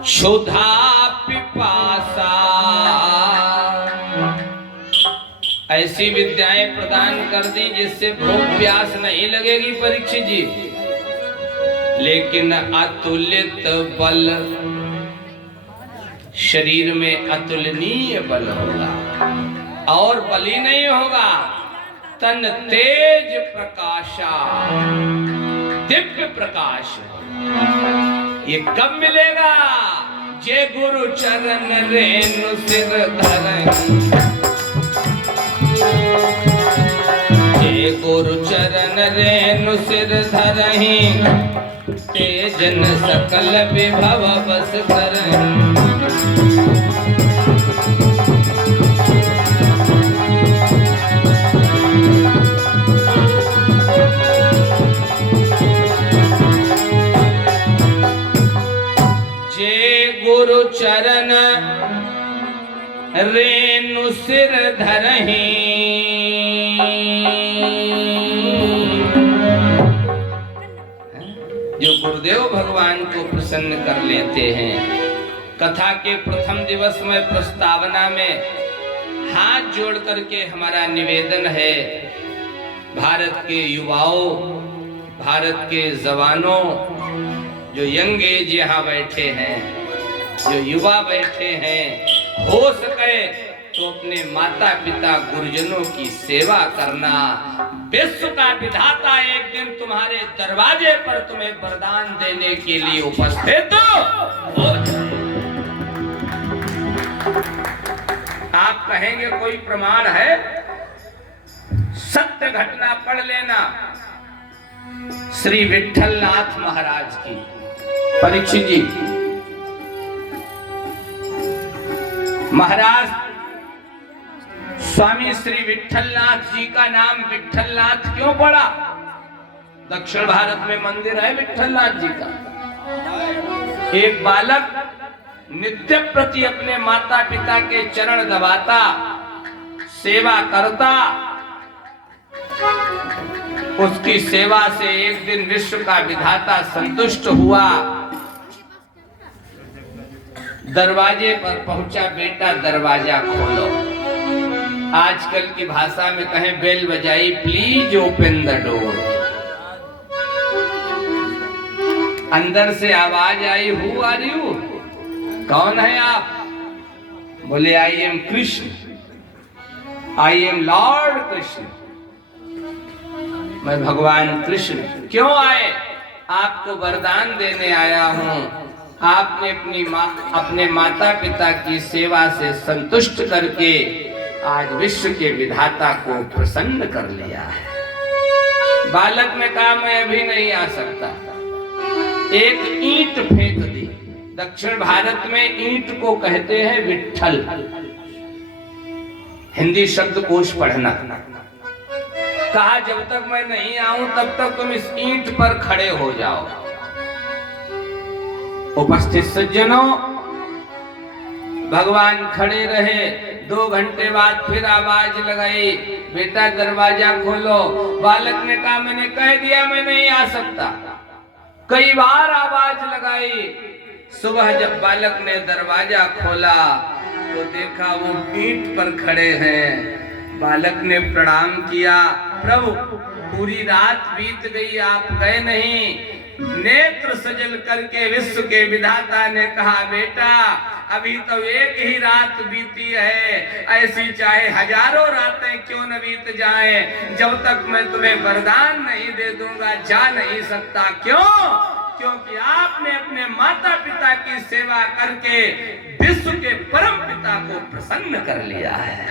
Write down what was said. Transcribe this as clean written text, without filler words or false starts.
क्षुधा पिपासा, ऐसी विद्याएं प्रदान कर दी जिससे भूख प्यास नहीं लगेगी परीक्षित जी, लेकिन अतुलित बल, शरीर में अतुलनीय बल होगा और बली नहीं होगा। तन तेज प्रकाशा, दिव्य प्रकाश, ये कब मिलेगा? जे गुरु चरण रेणु सिर धरहि, जे गुरु चरण रेणु सिर धरहि, तेजन सकल विभव बस करहि। गुरु चरण रेणु सिर धरहि, जो गुरुदेव भगवान को प्रसन्न कर लेते हैं। कथा के प्रथम दिवस में प्रस्तावना में हाथ जोड़ करके हमारा निवेदन है, भारत के युवाओं, भारत के जवानों, जो यंग एज यहाँ बैठे हैं, जो युवा बैठे हैं, हो सके तो अपने माता पिता गुरुजनों की सेवा करना। विश्व का विधाता एक दिन तुम्हारे दरवाजे पर तुम्हें वरदान देने के लिए उपस्थित हो। आप कहेंगे कोई प्रमाण है? सत्य घटना पढ़ लेना, श्री विट्ठलनाथ महाराज की। परीक्षित जी, महाराज स्वामी श्री विट्ठलनाथ जी का नाम विट्ठलनाथ क्यों पड़ा? दक्षिण भारत में मंदिर है विट्ठलनाथ जी का। एक बालक नित्य प्रति अपने माता पिता के चरण दबाता, सेवा करता, उसकी सेवा से एक दिन विश्व का विधाता संतुष्ट हुआ। दरवाजे पर पहुंचा, बेटा दरवाजा खोलो। आजकल की भाषा में कहें बेल बजाई, प्लीज ओपन द डोर। अंदर से आवाज आई, हु आर यू? कौन है आप? बोले I am Krishna, I am Lord Krishna, मैं भगवान कृष्ण। क्यों आए? आपको वरदान देने आया हूं। आपने अपने माता पिता की सेवा से संतुष्ट करके आज विश्व के विधाता को प्रसन्न कर लिया है। बालक ने कहा मैं अभी नहीं आ सकता। एक ईंट फेंक दी। दक्षिण भारत में ईंट को कहते हैं विट्ठल। हिंदी शब्दकोश पढ़ना। कहा जब तक मैं नहीं आऊं तब तक तुम इस ईंट पर खड़े हो जाओ। उपस्थित सज्जनों, भगवान खड़े रहे। 2 घंटे बाद फिर आवाज लगाई, बेटा दरवाजा खोलो। बालक ने कहा मैंने कह दिया मैं नहीं आ सकता। कई बार आवाज लगाई। सुबह जब बालक ने दरवाजा खोला तो देखा वो ईंट पर खड़े हैं। बालक ने प्रणाम किया, प्रभु पूरी रात बीत गई, आप गए नहीं। नेत्र सजल करके विश्व के विधाता ने कहा बेटा अभी तो एक ही रात बीती है, ऐसी चाहे हजारों रातें क्यों न बीत जाएं, जब तक मैं तुम्हें वरदान नहीं दे दूंगा जा नहीं सकता। क्यों? क्योंकि आपने अपने माता पिता की सेवा करके विश्व के परम पिता को प्रसन्न कर लिया है।